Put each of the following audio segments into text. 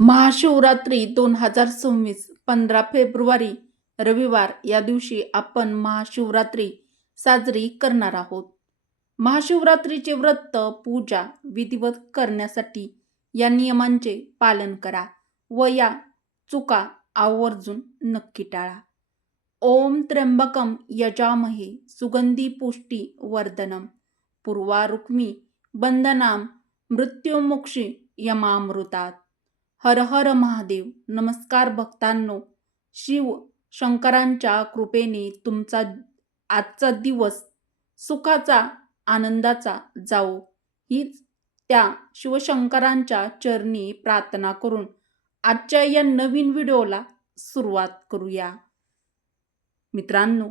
Mahashivratri 2026 15 February रविवार या दिवशी आपण महाशिवरात्री साजरी करणार आहोत. महाशिवरात्रीचे व्रत पूजा विधिवत करण्यासाठी या नियमांचे पालन करा व या चुका आवर्जून नक्की टाळा. ओम त्र्यंबकम यजामहे सुगंधी पुष्टी वर्धनम पूर्वारुक्मी बंधनाम मृत्युमुक्षी यमामृतात. हर हर महादेव. नमस्कार भक्तांनो, शिव शंकरांच्या कृपेने तुमचा आजचा दिवस सुखाचा आनंदाचा जावो हीच त्या शिवशंकरांच्या चरणी प्रार्थना करून आजच्या या नवीन व्हिडिओला सुरुवात करूया. मित्रांनो,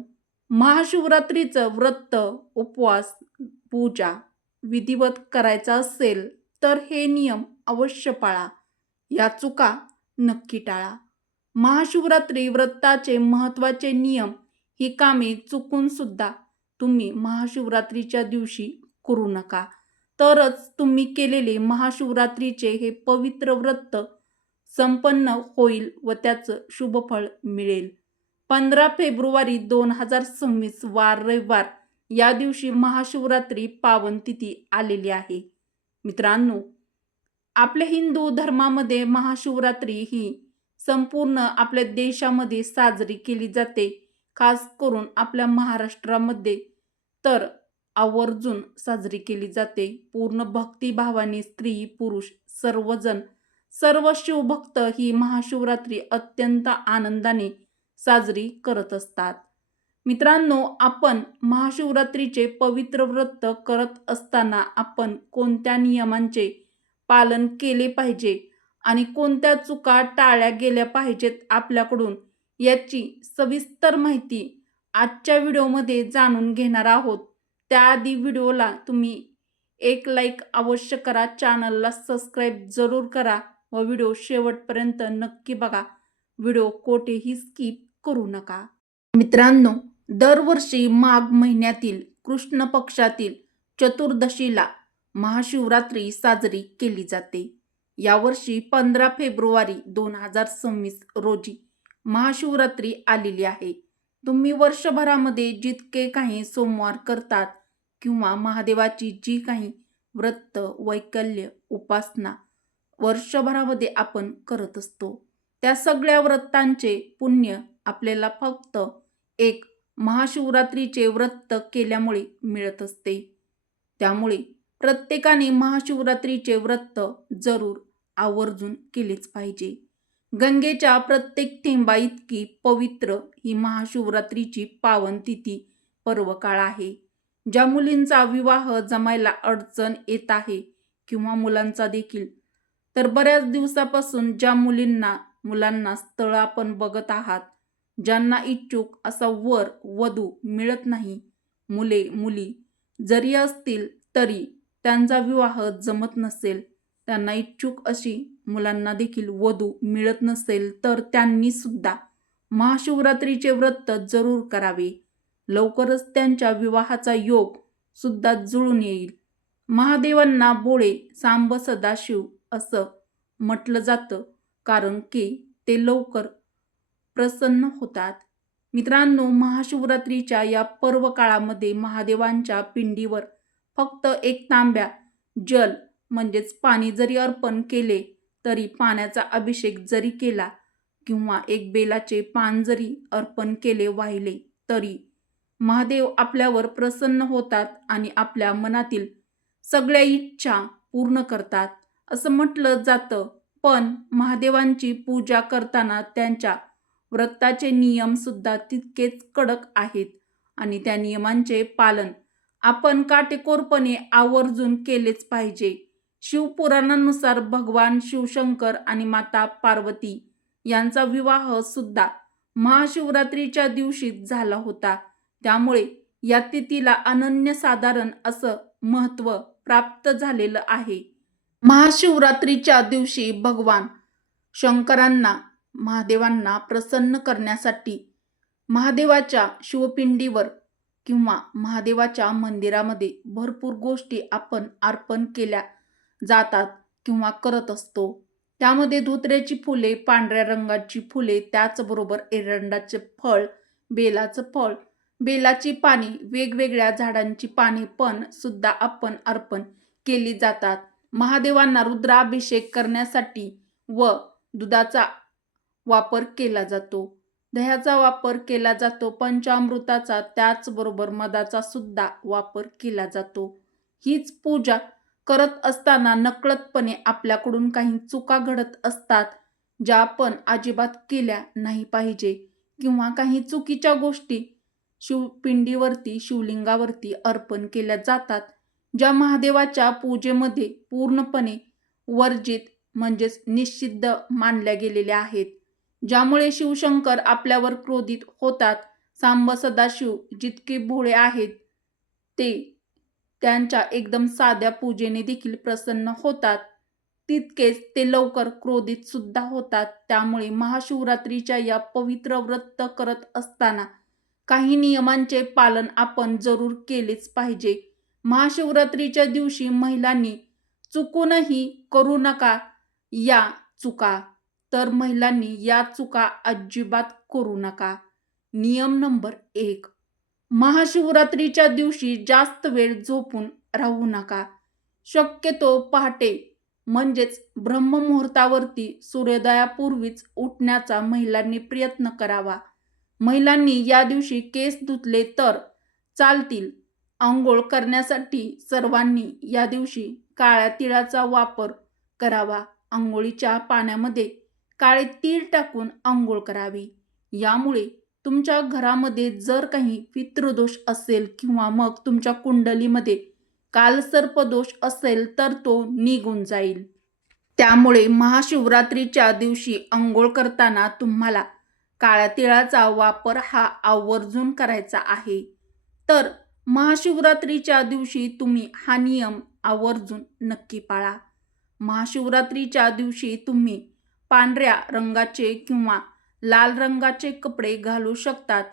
महाशिवरात्रीचं व्रत उपवास पूजा विधिवत करायचा असेल तर हे नियम अवश्य पाळा, या चुका नक्की टाळा. महाशिवरात्री व्रताचे महत्त्वाचे नियम ही कामे चुकून सुद्धा तुम्ही महाशिवरात्रीच्या दिवशी करू नका, तरच तुम्ही केलेले महाशिवरात्रीचे हे पवित्र व्रत संपन्न होईल व त्याचं शुभफळ मिळेल. 15 फेब्रुवारी 2026 वार रविवार या दिवशी महाशिवरात्री पावन तिथी आलेली आहे. मित्रांनो, आपल्या हिंदू धर्मामध्ये महाशिवरात्री ही संपूर्ण आपल्या देशामध्ये साजरी केली जाते. खास करून आपल्या महाराष्ट्रामध्ये तर आवर्जून साजरी केली जाते. पूर्ण भक्तिभावाने स्त्री पुरुष सर्वजण सर्व शिवभक्त ही महाशिवरात्री अत्यंत आनंदाने साजरी करत असतात. मित्रांनो, आपण महाशिवरात्रीचे पवित्र व्रत करत असताना आपण कोणत्या नियमांचे पालन केले पाहिजे आणि कोणत्या चुका टाळल्या गेल्या पाहिजेत आपल्याकडून, याची सविस्तर माहिती आजच्या व्हिडिओमध्ये जाणून घेणार आहोत. त्याआधी व्हिडिओला तुम्ही एक लाईक अवश्य करा, चॅनलला सबस्क्राईब जरूर करा व व्हिडिओ शेवटपर्यंत नक्की बघा. व्हिडिओ कोठेही स्किप करू नका. मित्रांनो, दरवर्षी माघ महिन्यातील कृष्ण पक्षातील चतुर्दशीला महाशिवरात्री साजरी केली जाते. यावर्षी 15 फेब्रुवारी 2026 रोजी महाशिवरात्री आलेली आहे. तुम्ही वर्षभरामध्ये जितके काही सोमवार करतात किंवा महादेवाची जी काही व्रत वैकल्य उपासना वर्षभरामध्ये आपण करत असतो, त्या सगळ्या व्रतांचे पुण्य आपल्याला फक्त एक महाशिवरात्रीचे व्रत केल्यामुळे मिळत असते. त्यामुळे प्रत्येकाने महाशिवरात्रीचे व्रत जरूर आवर्जून केलेच पाहिजे. गंगेच्या प्रत्येक थेंबा इतकी पवित्र ही महाशिवरात्रीची पावन तिथी पर्वकाळ आहे. ज्या मुलींचा विवाह जमायला अडचण येत आहे किंवा मुलांचा देखील, तर बऱ्याच दिवसापासून ज्या मुलांना स्थळ आपण बघत आहात, ज्यांना इच्छुक असा वर वधू मिळत नाही, मुले मुली जरी असतील तरी त्यांचा विवाह जमत नसेल, त्यांना इच्छुक अशी मुलांना देखील वधू मिळत नसेल, तर त्यांनी सुद्धा महाशिवरात्रीचे व्रत जरूर करावे. लवकरच त्यांच्या विवाहाचा योग सुद्धा जुळून येईल. महादेवांना बोळे सांब सदाशिव असं म्हटलं जातं, कारण की ते लवकर प्रसन्न होतात. मित्रांनो, महाशिवरात्रीच्या या पर्व काळामध्ये महादेवांच्या पिंडीवर फक्त एक तांब्या जल म्हणजेच पाणी जरी अर्पण केले, तरी पाण्याचा अभिषेक जरी केला किंवा एक बेलाचे पान जरी अर्पण केले वाहिले, तरी महादेव आपल्यावर प्रसन्न होतात आणि आपल्या मनातील सगळ्या इच्छा पूर्ण करतात असं म्हटलं जातं. पण महादेवांची पूजा करताना त्यांच्या व्रताचे नियम सुद्धा तितकेच कडक आहेत आणि त्या नियमांचे पालन आपण काटेकोरपणे आवर्जून केलेच पाहिजे. शिवपुराणानुसार भगवान शिवशंकर आणि माता पार्वती यांचा विवाह सुद्धा महाशिवरात्रीच्या दिवशीच झाला होता. त्यामुळे या तिथीला अनन्यसाधारण असं महत्त्व प्राप्त झालेलं आहे. महाशिवरात्रीच्या दिवशी भगवान शंकरांना महादेवांना प्रसन्न करण्यासाठी महादेवाच्या शिवपिंडीवर किंवा महादेवाच्या मंदिरामध्ये भरपूर गोष्टी आपण अर्पण केल्या जातात किंवा करत असतो. त्यामध्ये धोत्र्याची फुले, पांढऱ्या रंगाची फुले, त्याचबरोबर एरंडाचे फळ, बेलाचं फळ, बेलाची पाने, वेगवेगळ्या झाडांची पाने पण सुद्धा आपण अर्पण केली जातात. महादेवांना रुद्राभिषेक करण्यासाठी व दुधाचा वापर केला जातो. दह्याचा वापर केला जातो. पंचामृताचा, त्याचबरोबर मधाचा सुद्धा वापर केला जातो. हीच पूजा करत असताना नकळतपणे आपल्याकडून काही चुका घडत असतात, ज्या आपण अजिबात केल्या नाही पाहिजे किंवा काही चुकीच्या गोष्टी शिवपिंडीवरती, शिवलिंगावरती अर्पण केल्या जातात, ज्या महादेवाच्या पूजेमध्ये पूर्णपणे वर्जित म्हणजेच निषिद्ध मानल्या गेलेल्या आहेत, ज्यामुळे शिवशंकर आपल्यावर क्रोधित होतात. सांब सदाशिव जितके भोळे आहेत ते त्यांच्या एकदम साध्या पूजेने देखील प्रसन्न होतात, तितकेच ते लवकर क्रोधित सुद्धा होतात. त्यामुळे महाशिवरात्रीच्या या पवित्र व्रत करत असताना काही नियमांचे पालन आपण जरूर केलेच पाहिजे. महाशिवरात्रीच्या दिवशी महिलांनी चुकूनही करू नका या चुका. तर महिलांनी या चुका अजिबात करू नका. नियम नंबर 1, महाशिवरात्रीच्या दिवशी जास्त वेळ झोपून राहू नका. शक्यतो पहाटे म्हणजेच ब्रह्ममुहूर्तावरती सूर्योदयापूर्वीच उठण्याचा महिलांनी प्रयत्न करावा. महिलांनी या दिवशी केस धुतले तर चालतील. आंघोळ करण्यासाठी सर्वांनी या दिवशी काळ्या तिळाचा वापर करावा. आंघोळीच्या पाण्यामध्ये काळे तीळ टाकून आंघोळ करावी. यामुळे तुमच्या घरामध्ये जर काही पितृदोष असेल किंवा मग तुमच्या कुंडलीमध्ये कालसर्पदोष असेल तर तो निघून जाईल. त्यामुळे महाशिवरात्रीच्या दिवशी आंघोळ करताना तुम्हाला काळ्या तिळाचा वापर हा आवर्जून करायचा आहे. तर महाशिवरात्रीच्या दिवशी तुम्ही हा नियम आवर्जून नक्की पाळा. महाशिवरात्रीच्या दिवशी तुम्ही पांढऱ्या रंगाचे किंवा लाल रंगाचे कपडे घालू शकतात.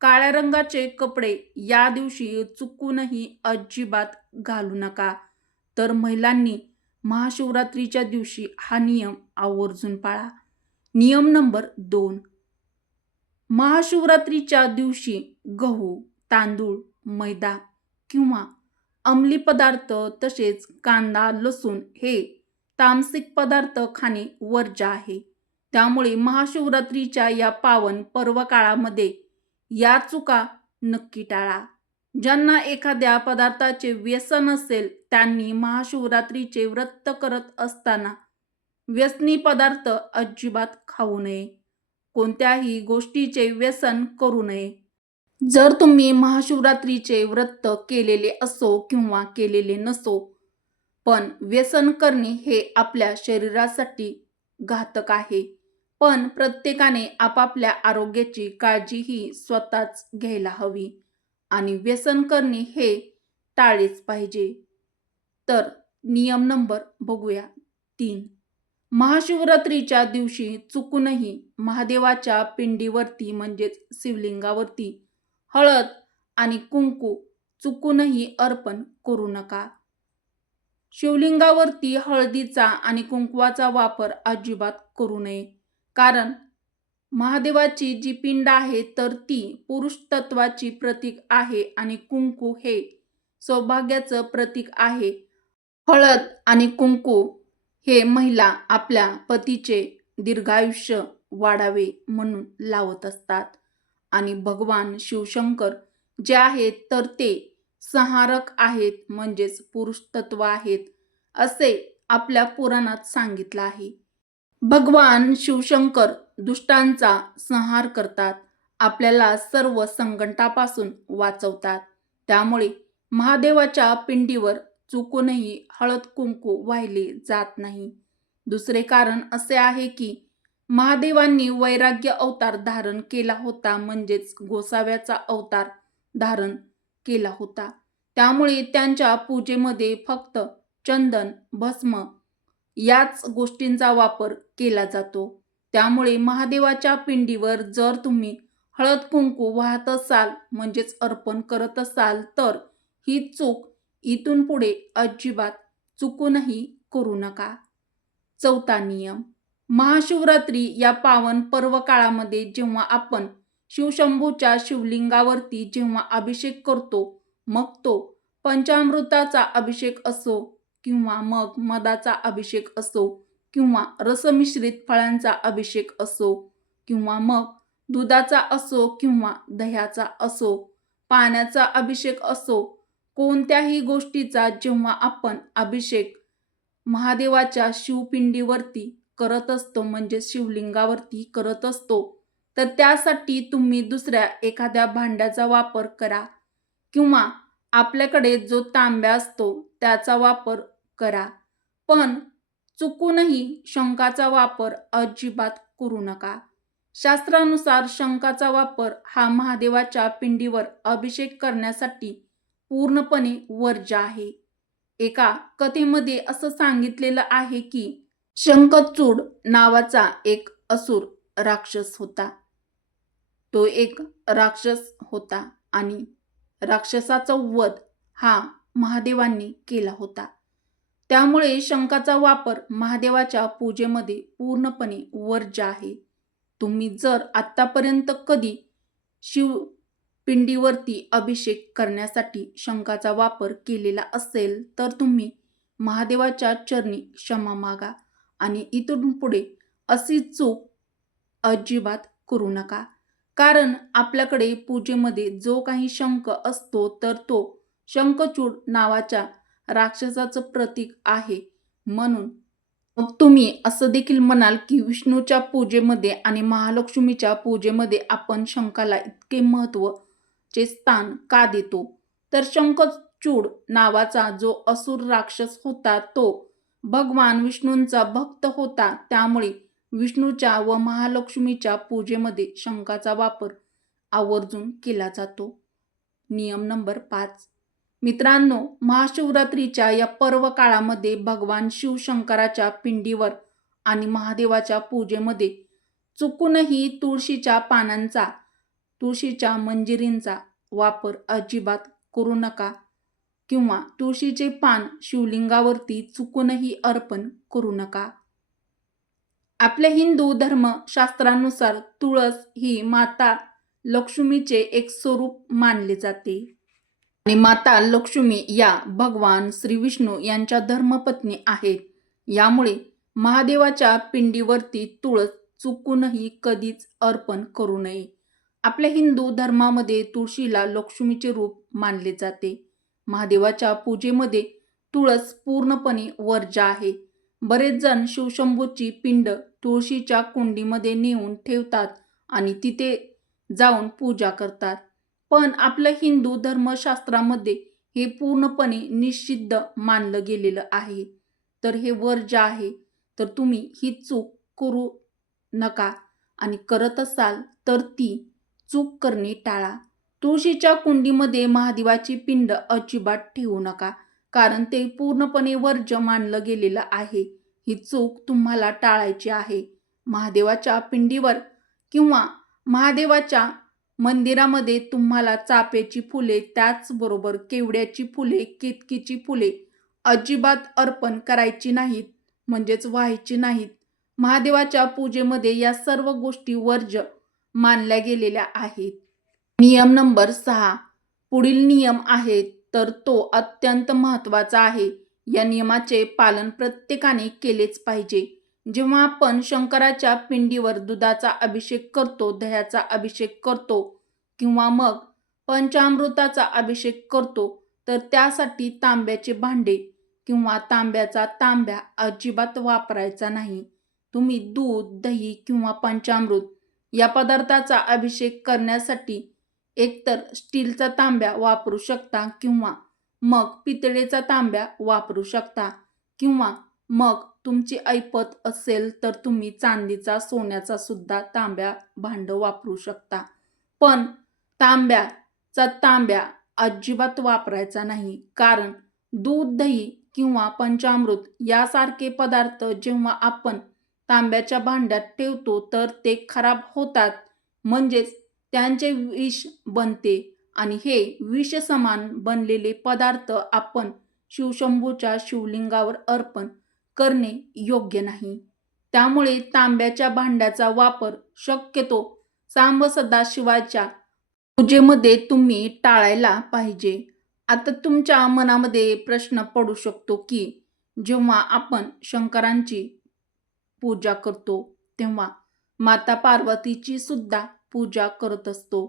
काळ्या रंगाचे कपडे या दिवशी चुकूनही अजिबात घालू नका. तर महिलांनी महाशिवरात्रीच्या दिवशी हा नियम आवर्जून पाळा. नियम नंबर 2, महाशिवरात्रीच्या दिवशी गहू, तांदूळ, मैदा किंवा अंमली पदार्थ तसेच कांदा, लसूण हे तामसिक पदार्थ खाणे वर्ज्य आहे. त्यामुळे महाशिवरात्रीच्या या पावन पर्व काळामध्ये या चुका नक्की टाळा. ज्यांना एखाद्या पदार्थाचे व्यसन असेल त्यांनी महाशिवरात्रीचे व्रत करत असताना व्यसनी पदार्थ अजिबात खाऊ नये. कोणत्याही गोष्टीचे व्यसन करू नये. जर तुम्ही महाशिवरात्रीचे व्रत केलेले असो किंवा केलेले नसो, पण व्यसन करणे हे आपल्या शरीरासाठी घातक आहे. पण प्रत्येकाने आपापल्या आरोग्याची काळजी ही स्वतःच घ्यायला हवी आणि व्यसन करणे हे टाळलेच पाहिजे. तर नियम नंबर बघूया 3, महाशिवरात्रीच्या दिवशी चुकूनही महादेवाच्या पिंडीवरती म्हणजेच शिवलिंगावरती हळद आणि कुंकू चुकूनही अर्पण करू नका. शिवलिंगावरती हळदीचा आणि कुंकवाचा वापर अजिबात करू नये. कारण महादेवाची जी पिंड आहे तर ती पुरुष तत्वाची प्रतीक आहे आणि कुंकू हे सौभाग्याचं प्रतीक आहे. हळद आणि कुंकू हे महिला आपल्या पतीचे दीर्घायुष्य वाढावे म्हणून लावत असतात. आणि भगवान शिवशंकर जे आहेत तर ते संहारक आहेत म्हणजेच पुरुष तत्व आहेत असे आपल्या पुराणात सांगितलं आहे. भगवान शिवशंकर दुष्टांचा संहार करतात, आपल्याला सर्व संकटापासून वाचवतात. त्यामुळे महादेवाच्या पिंडीवर चुकूनही हळद कुंकू वाहिले जात नाही. दुसरे कारण असे आहे की महादेवांनी वैराग्य अवतार धारण केला होता म्हणजेच गोसाव्याचा अवतार धारण केला होता. त्यामुळे त्यांच्या पूजेमध्ये फक्त चंदन, भस्म याच गोष्टींचा वापर केला जातो. त्यामुळे महादेवाच्या पिंडीवर जर तुम्ही हळद कुंकू वाहत असाल म्हणजेच अर्पण करत असाल तर ही चूक इथून पुढे अजिबात चुकूनही करू नका. 4था नियम, महाशिवरात्री या पावन पर्व काळामध्ये जेव्हा आपण शिवशंभूच्या शिवलिंगावरती जेव्हा अभिषेक करतो, मग तो पंचामृताचा अभिषेक असो किंवा मग मधाचा अभिषेक असो किंवा रसमिश्रित फळांचा अभिषेक असो किंवा मग दुधाचा असो किंवा दह्याचा असो, पाण्याचा अभिषेक असो, कोणत्याही गोष्टीचा जेव्हा आपण अभिषेक महादेवाच्या शिवपिंडीवरती करत असतो, म्हणजे शिवलिंगावरती करत असतो, तर त्यासाठी तुम्ही दुसऱ्या एखाद्या भांड्याचा वापर करा किंवा आपल्याकडे जो तांब्या असतो त्याचा वापर करा. पण चुकूनही शंखाचा वापर अजिबात करू नका. शास्त्रानुसार शंखाचा वापर हा महादेवाच्या पिंडीवर अभिषेक करण्यासाठी पूर्णपणे वर्ज्य आहे. एका कथेमध्ये असं सांगितलेलं आहे की शंखचूड नावाचा एक असुर राक्षस होता. तो एक राक्षस होता आणि राक्षसाचा वध हा महादेवांनी केला होता. त्यामुळे शंखाचा वापर महादेवाच्या पूजेमध्ये पूर्णपणे वर्ज्य आहे. तुम्ही जर आत्तापर्यंत कधी शिवपिंडीवरती अभिषेक करण्यासाठी शंखाचा वापर केलेला असेल तर तुम्ही महादेवाच्या चरणी क्षमा मागा आणि इथून पुढे अशी चूक अजिबात करू नका. कारण आपल्याकडे पूजेमध्ये जो काही शंख असतो तर तो शंखचूड नावाच्या राक्षसाचं प्रतीक आहे. म्हणून मग तुम्ही असं देखील म्हणाल की विष्णूच्या पूजेमध्ये आणि महालक्ष्मीच्या पूजेमध्ये आपण शंखाला इतके महत्त्वाचे स्थान का देतो? तर शंखचूड नावाचा जो असुर राक्षस होता तो भगवान विष्णूंचा भक्त होता. त्यामुळे विष्णूच्या व महालक्ष्मीच्या पूजेमध्ये शंखाचा वापर आवर्जून केला जातो. नियम नंबर 5. मित्रांनो, महाशिवरात्रीच्या या पर्व काळामध्ये भगवान शिवशंकराच्या पिंडीवर आणि महादेवाच्या पूजेमध्ये चुकूनही तुळशीच्या पानांचा, तुळशीच्या मंजिरींचा वापर अजिबात करू नका किंवा तुळशीचे पान शिवलिंगावरती चुकूनही अर्पण करू नका. आपल्या हिंदू धर्मशास्त्रानुसार तुळस ही माता लक्ष्मीचे एक स्वरूप मानले जाते आणि माता लक्ष्मी या भगवान श्री विष्णू यांच्या धर्मपत्नी आहेत. यामुळे महादेवाच्या पिंडीवरती तुळस चुकूनही कधीच अर्पण करू नये. आपल्या हिंदू धर्मामध्ये तुळशीला लक्ष्मीचे रूप मानले जाते. महादेवाच्या पूजेमध्ये तुळस पूर्णपणे वर्ज्य आहे. बरेच जण शिवशंभूची पिंड तुळशीच्या कुंडीमध्ये नेऊन ठेवतात आणि तिथे जाऊन पूजा करतात. पण आपल्या हिंदू धर्मशास्त्रामध्ये हे पूर्णपणे निषिद्ध मानलं गेलेलं आहे. तर हे वर्ज्य आहे. तर तुम्ही ही चूक करू नका आणि करत असाल तर ती चूक करणे टाळा. तुळशीच्या कुंडीमध्ये महादेवाची पिंड अजिबात ठेवू नका, कारण ते पूर्णपणे वर्ज्य मानलं गेलेलं आहे. ही चूक तुम्हाला टाळायची आहे. महादेवाच्या पिंडीवर किंवा महादेवाच्या मंदिरामध्ये तुम्हाला चाफ्याची फुले, त्याचबरोबर केवड्याची फुले, केतकीची फुले अजिबात अर्पण करायची नाहीत, म्हणजेच व्हायची नाहीत. महादेवाच्या पूजेमध्ये या सर्व गोष्टी वर्ज्य मानल्या गेलेल्या आहेत. नियम नंबर 6. पुढील नियम आहे तर तो अत्यंत महत्त्वाचा आहे. या नियमाचे पालन प्रत्येकाने केलेच पाहिजे. जेव्हा आपण शंकराच्या पिंडीवर दुधाचा अभिषेक करतो, दह्याचा अभिषेक करतो किंवा मग पंचामृताचा अभिषेक करतो, तर त्यासाठी तांब्याचे भांडे किंवा तांब्याचा तांब्या अजिबात वापरायचा नाही. तुम्ही दूध, दही किंवा पंचामृत या पदार्थाचा अभिषेक करण्यासाठी एकतर स्टीलचा तांब्या वापरू शकता किंवा मग पितळेचा तांब्या वापरू शकता किंवा मग तुमची ऐपत असेल तर तुम्ही चांदीचा, सोन्याचा सुद्धा तांब्या भांड वापरू शकता. पण तांब्याचा तांब्या अजिबात वापरायचा नाही, कारण दूध, दही किंवा पंचामृत यासारखे पदार्थ जेव्हा आपण तांब्याच्या भांड्यात ठेवतो तर ते खराब होतात, म्हणजेच त्यांचे विष बनते आणि हे विष समान बनलेले पदार्थ आपण शिवशंभूच्या शिवलिंगावर अर्पण करणे योग्य नाही. त्यामुळे तांब्याच्या भांड्याचा वापर शक्यतो सांब सदाशिवाच्या पूजेमध्ये तुम्ही टाळायला पाहिजे. आता तुमच्या मनामध्ये प्रश्न पडू शकतो की जेव्हा आपण शंकरांची पूजा करतो तेव्हा माता पार्वतीची सुद्धा पूजा करत असतो.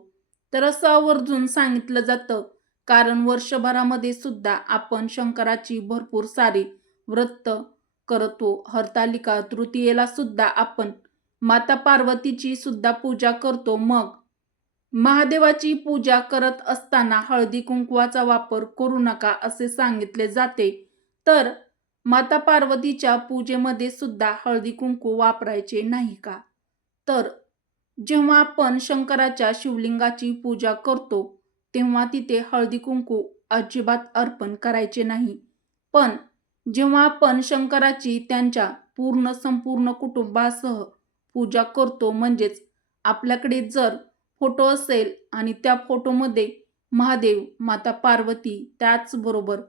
तर असं आवर्जून सांगितलं जातं, कारण वर्षभरामध्ये सुद्धा आपण शंकराची भरपूर सारी व्रत करतो. हरतालिका तृतीयेला सुद्धा आपण माता पार्वतीची सुद्धा पूजा करतो. मग महादेवाची पूजा करत असताना हळदी कुंकवाचा वापर करू नका असे सांगितले जाते. तर माता पार्वतीच्या पूजेमध्ये सुद्धा हळदी कुंकू वापरायचे नाही का? तर जेव्हा आपण शंकराच्या शिवलिंगाची पूजा करतो तेव्हा तिथे हळदी कुंकू अजिबात अर्पण करायचे नाही. पण जेव्हा आपण शंकराची त्यांच्या संपूर्ण कुटुंबासह पूजा करतो, म्हणजेच आपल्याकडे जर फोटो असेल आणि त्या फोटोमध्ये महादेव, माता पार्वती, त्याचबरोबर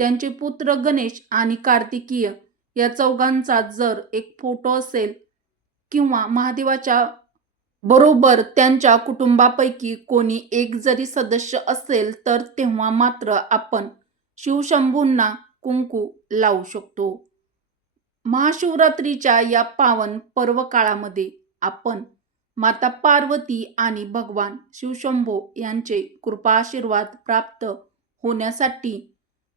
त्यांचे पुत्र गणेश आणि कार्तिकीय या चौघांचा जर एक फोटो असेल किंवा महादेवाच्या बरोबर त्यांच्या कुटुंबापैकी कोणी एक जरी सदस्य असेल, तर तेव्हा मात्र आपण शिवशंभूंना कुंकू लावू शकतो. महाशिवरात्रीच्या या पावन पर्व काळामध्ये आपण माता पार्वती आणि भगवान शिवशंभो यांचे कृपा आशीर्वाद प्राप्त होण्यासाठी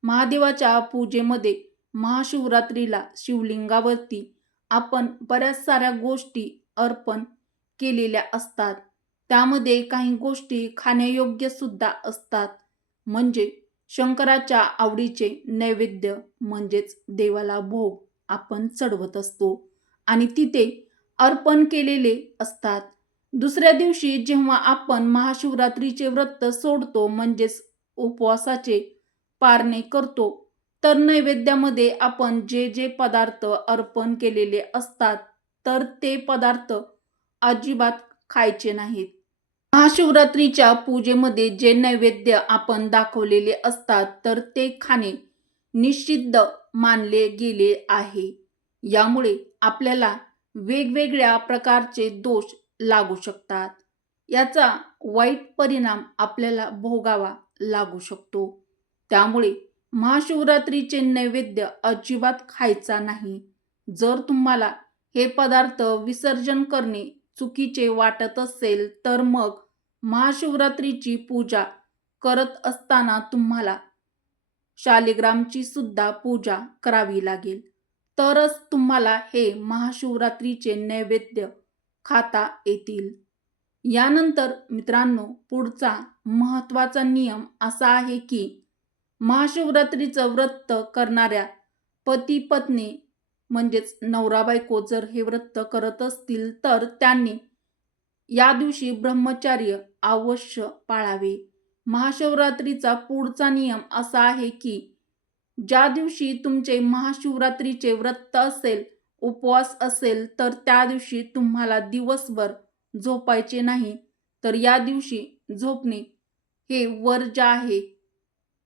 महादेवाच्या पूजेमध्ये महाशिवरात्रीला शिवलिंगावरती आपण बऱ्याच साऱ्या गोष्टी अर्पण केलेल्या असतात. त्यामध्ये काही गोष्टी खाण्यायोग्य सुद्धा असतात. म्हणजे शंकराच्या आवडीचे नैवेद्य म्हणजेच देवाला भोग आपण चढवत असतो आणि तिथे अर्पण केलेले असतात. दुसऱ्या दिवशी जेव्हा आपण महाशिवरात्रीचे व्रत सोडतो म्हणजेच उपवासाचे पारणे करतो, तर नैवेद्यामध्ये आपण जे जे पदार्थ अर्पण केलेले असतात तर ते पदार्थ अजिबात खायचे नाहीत. महाशिवरात्रीच्या पूजेमध्ये जे नैवेद्य आपण दाखवलेले असतात तर ते खाणे निषिद्ध मानले गेले आहे. यामुळे आपल्याला वेगवेगळ्या प्रकारचे दोष लागू शकतात. याचा वाईट परिणाम आपल्याला भोगावा लागू शकतो. त्यामुळे महाशिवरात्रीचे नैवेद्य अजिबात खायचा नाही. जर तुम्हाला हे पदार्थ विसर्जन करणे चुकीचे वाटत असेल, तर मग महाशिवरात्रीची पूजा करत असताना तुम्हाला शालिग्रामची सुद्धा पूजा करावी लागेल. तरच तुम्हाला हे महाशिवरात्रीचे नैवेद्य खाता येतील. यानंतर मित्रांनो, पुढचा महत्त्वाचा नियम असा आहे की महाशिवरात्रीचं व्रत करणाऱ्या पती पत्नी म्हणजेच नवरा बायको जर हे व्रत करत असतील, तर त्यांनी या दिवशी ब्रह्मचर्य अवश्य पाळावे. महाशिवरात्रीचा पुढचा नियम असा आहे की ज्या दिवशी तुमचे महाशिवरात्रीचे व्रत असेल, उपवास असेल, तर त्या दिवशी तुम्हाला दिवसभर झोपायचे नाही. तर या दिवशी झोपणे हे वर्ज्य आहे.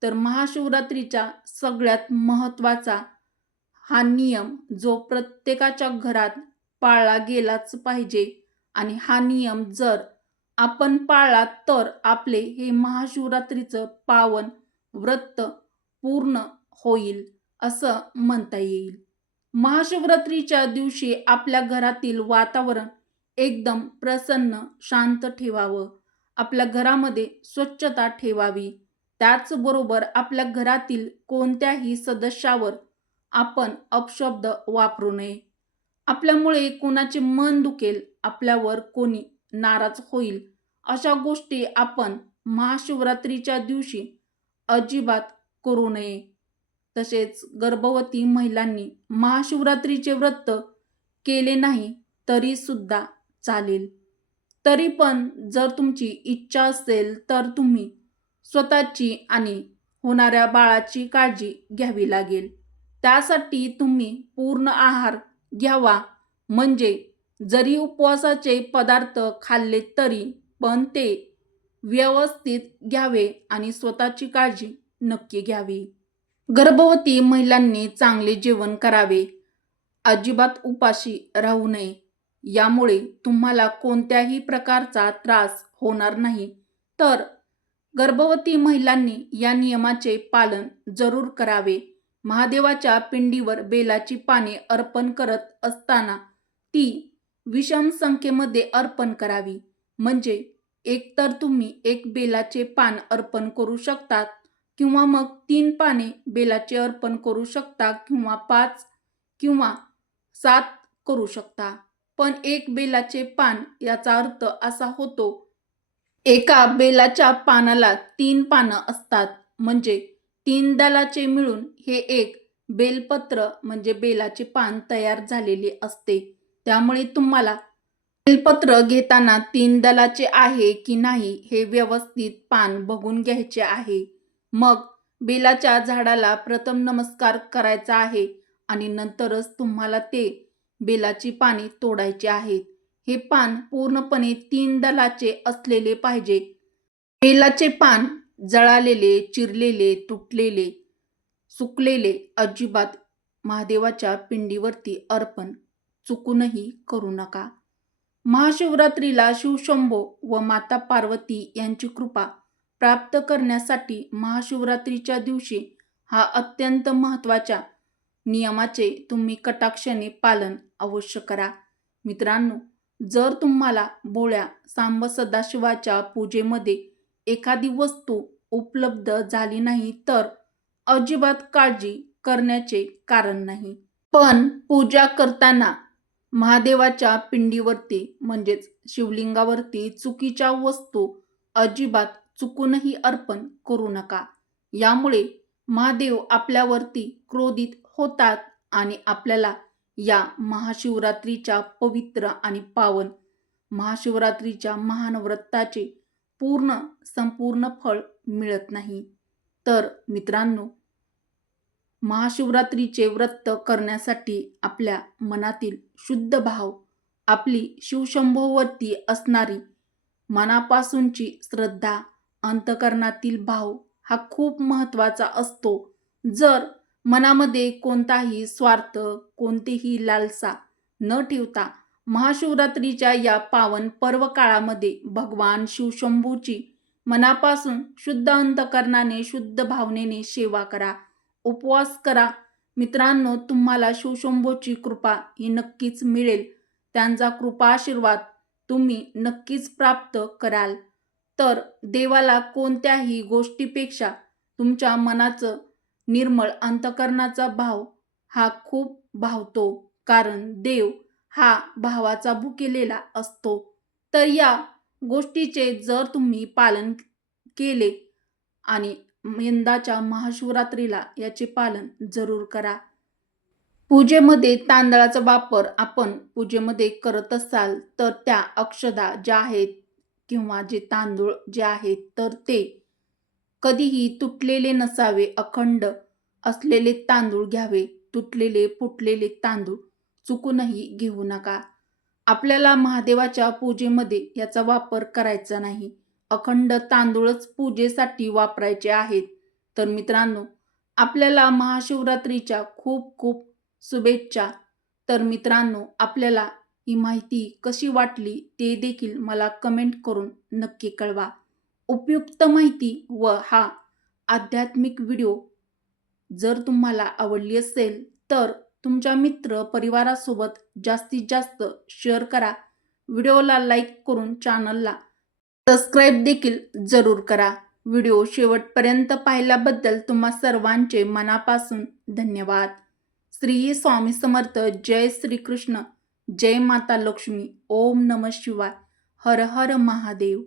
तर महाशिवरात्रीचा सगळ्यात महत्त्वाचा हा नियम जो प्रत्येकाच्या घरात पाळला गेलाच पाहिजे आणि हा नियम जर आपण पाळला तर आपले हे महाशिवरात्रीचं पावन व्रत पूर्ण होईल असं म्हणता येईल. महाशिवरात्रीच्या दिवशी आपल्या घरातील वातावरण एकदम प्रसन्न, शांत ठेवावं. आपल्या घरामध्ये स्वच्छता ठेवावी. त्याचबरोबर आपल्या घरातील कोणत्याही सदस्यावर आपण अपशब्द वापरू नये. आपल्यामुळे कोणाचे मन दुखेल, आपल्यावर कोणी नाराज होईल, अशा गोष्टी आपण महाशिवरात्रीच्या दिवशी अजिबात करू नये. तसेच गर्भवती महिलांनी महाशिवरात्रीचे व्रत केले नाही तरी सुद्धा चालेल. तरी पण जर तुमची इच्छा असेल तर तुम्ही स्वतःची आणि होणाऱ्या बाळाची काळजी घ्यावी लागेल. त्यासाठी तुम्ही पूर्ण आहार घ्यावा. म्हणजे जरी उपवासाचे पदार्थ खाल्ले तरी पण ते व्यवस्थित घ्यावे आणि स्वतःची काळजी नक्की घ्यावी. गर्भवती महिलांनी चांगले जेवण करावे. अजिबात उपाशी राहू नये. यामुळे तुम्हाला कोणत्याही प्रकारचा त्रास होणार नाही. तर गर्भवती महिलांनी या नियमाचे पालन जरूर करावे. महादेवाच्या पिंडीवर बेलाची पाने अर्पण करत असताना ती विषम संख्येमध्ये अर्पण करावी. म्हणजे एकतर तुम्ही एक बेलाचे पान अर्पण करू शकतात किंवा मग 3 पाने बेलाचे अर्पण करू शकता किंवा 5 किंवा 7 करू शकता. पण एक बेलाचे पान याचा अर्थ असा होतो, एका बेलाच्या पानाला 3 पानं असतात. म्हणजे 3 दलाचे मिळून हे एक बेलपत्र म्हणजे बेलाचे पान तयार झालेले असते. त्यामुळे तुम्हाला बेलपत्र घेताना 3 दलाचे आहे की नाही हे व्यवस्थित पान बघून घ्यायचे आहे. मग बेलाच्या झाडाला प्रथम नमस्कार करायचा आहे आणि नंतरच तुम्हाला ते बेलाची पाने तोडायची आहेत. हे पान पूर्णपणे 3 दलाचे असलेले पाहिजे. बेलाचे पान जळालेले, चिरलेले, तुटलेले, सुकलेले अजिबात महादेवाच्या पिंडीवरती अर्पण चुकूनही करू नका. महाशिवरात्रीला शिवशंभो व माता पार्वती यांची कृपा प्राप्त करण्यासाठी महाशिवरात्रीच्या दिवशी हा अत्यंत महत्त्वाच्या नियमाचे तुम्ही कटाक्षाने पालन अवश्य करा. मित्रांनो, जर तुम्हाला भोळ्या सांब सदाशिवाच्या पूजेमध्ये एखादी वस्तू उपलब्ध झाली नाही तर अजिबात काळजी करण्याचे कारण नाही. पण पूजा करताना महादेवाच्या पिंडीवरती म्हणजेच शिवलिंगावरती चुकीच्या वस्तू अजिबात चुकूनही अर्पण करू नका. यामुळे महादेव आपल्यावरती क्रोधित होतात आणि आपल्याला या महाशिवरात्रीच्या पवित्र आणि पावन महाशिवरात्रीच्या महान व्रताचे संपूर्ण फळ मिळत नाही. तर मित्रांनो, महाशिवरात्रीचे व्रत करण्यासाठी आपल्या मनातील शुद्ध भाव, आपली शिवशंभोवरती असणारी मनापासूनची श्रद्धा, अंतःकरणातील भाव हा खूप महत्त्वाचा असतो. जर मनामध्ये कोणताही स्वार्थ, कोणतीही लालसा न ठेवता महाशिवरात्रीच्या या पावन पर्व काळामध्ये भगवान शिवशंभूची मनापासून शुद्ध अंतःकरणाने, शुद्ध भावनेने सेवा करा, उपवास करा. मित्रांनो, तुम्हाला शिवशंभूची कृपा ही नक्कीच मिळेल. त्यांचा कृपाशीर्वाद तुम्ही नक्कीच प्राप्त कराल. तर देवाला कोणत्याही गोष्टीपेक्षा तुमच्या मनाचं निर्मळ अंतःकरणाचा भाव हा खूप भावतो. कारण देव हा भावाचा भुकेलेला असतो. तर या गोष्टीचे जर तुम्ही पालन केले आणि यंदाच्या महाशिवरात्रीला याचे पालन जरूर करा. पूजेमध्ये तांदळाचा वापर आपण पूजेमध्ये करत असाल तर त्या अक्षदा ज्या आहेत किंवा जे तांदूळ जे आहेत तर ते कधीही तुटलेले नसावे, अखंड असलेले तांदूळ घ्यावे. तुटलेले, फुटलेले तांदूळ चुकूनही घेऊ नका. आपल्याला महादेवाच्या पूजेमध्ये याचा वापर करायचा नाही. अखंड तांदूळच पूजेसाठी वापरायचे आहेत. तर मित्रांनो, आपल्याला महाशिवरात्रीच्या खूप खूप शुभेच्छा. तर मित्रांनो, आपल्याला ही माहिती कशी वाटली ते देखील मला कमेंट करून नक्की कळवा. उपयुक्त माहिती व हा आध्यात्मिक व्हिडिओ जर तुम्हाला आवडली असेल तर तुमच्या मित्र परिवारासोबत जास्तीत जास्त शेअर करा. व्हिडिओला लाईक करून चॅनलला सबस्क्राईब देखील जरूर करा. व्हिडिओ शेवटपर्यंत पाहिल्याबद्दल तुम्हा सर्वांचे मनापासून धन्यवाद. श्री स्वामी समर्थ. जय श्रीकृष्ण. जय माता लक्ष्मी. ओम नमः शिवाय. हर हर महादेव.